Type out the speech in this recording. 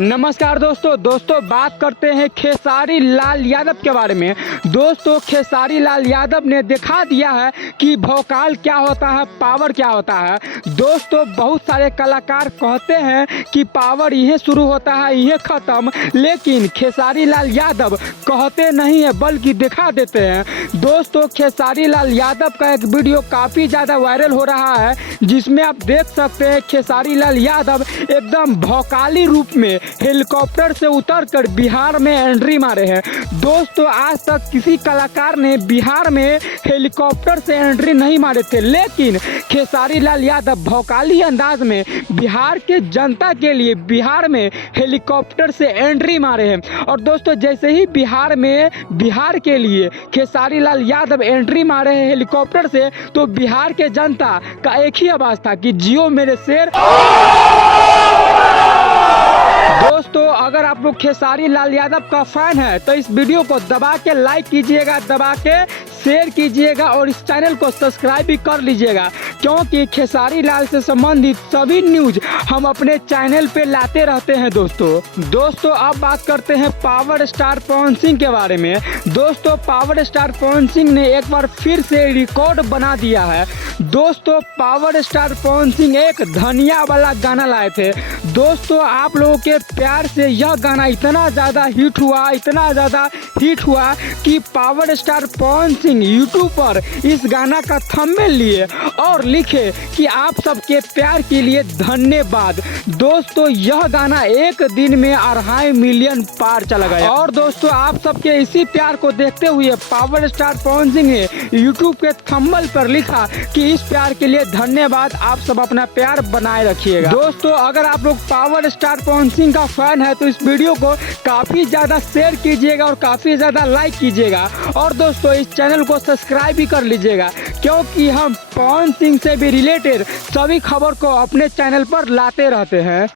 नमस्कार दोस्तों बात करते हैं खेसारी लाल यादव के बारे में। दोस्तों खेसारी लाल यादव ने दिखा दिया है कि भौकाल क्या होता है, पावर क्या होता है। दोस्तों बहुत सारे कलाकार कहते हैं कि पावर यहीं शुरू होता है यहीं ख़त्म, लेकिन खेसारी लाल यादव कहते नहीं है बल्कि दिखा देते हैं। दोस्तों खेसारी लाल यादव का एक वीडियो काफ़ी ज़्यादा वायरल हो रहा है, जिसमें आप देख सकते हैं खेसारी लाल यादव एकदम भौकाली रूप में हेलीकॉप्टर से उतरकर बिहार में एंट्री मारे हैं। दोस्तों आज तक किसी कलाकार ने बिहार में हेलीकॉप्टर से एंट्री नहीं मारे थे, लेकिन खेसारी लाल यादव भौकाली अंदाज में बिहार के जनता के लिए बिहार में हेलीकॉप्टर से एंट्री मारे हैं। और दोस्तों जैसे ही बिहार के लिए खेसारी लाल यादव एंट्री मारे हैं हेलीकॉप्टर से, तो बिहार के जनता का एक ही आवाज था कि जियो मेरे शेर। दोस्तों अगर आप लोग खेसारी लाल यादव का फैन है तो इस वीडियो को दबा के लाइक कीजिएगा, दबा के शेयर कीजिएगा और इस चैनल को सब्सक्राइब भी कर लीजिएगा, क्योंकि खेसारी लाल से संबंधित सभी न्यूज हम अपने चैनल पे लाते रहते हैं। दोस्तों अब बात करते हैं पावर स्टार पवन सिंह के बारे में। दोस्तों पावर स्टार पवन सिंह ने एक बार फिर से रिकॉर्ड बना दिया है। दोस्तों पावर स्टार पवन सिंह एक धनिया वाला गाना लाए थे। दोस्तों आप लोगों के प्यार से यह गाना इतना ज़्यादा हिट हुआ कि power star Pawan Singh YouTube पर इस गाना का थंबनेल लिए और लिखे कि आप सबके प्यार के लिए धन्यवाद। दोस्तों यह गाना एक दिन में 2.5 मिलियन पार चला गया। और दोस्तों आप सबके इसी प्यार को देखते हुए पावर स्टार पवन सिंह ने यूट्यूब के थंबनेल पर लिखा कि इस प्यार के लिए धन्यवाद, आप सब अपना प्यार बनाए रखिएगा। दोस्तों अगर आप लोग पावर स्टार पवन सिंह का फैन है तो इस वीडियो को काफी ज्यादा शेयर कीजिएगा और काफी ज्यादा लाइक कीजिएगा, और दोस्तों इस चैनल को सब्सक्राइब भी कर लीजिएगा, क्योंकि हम पवन सिंह से भी रिलेटेड सभी खबर को अपने चैनल पर लाते रहते हैं।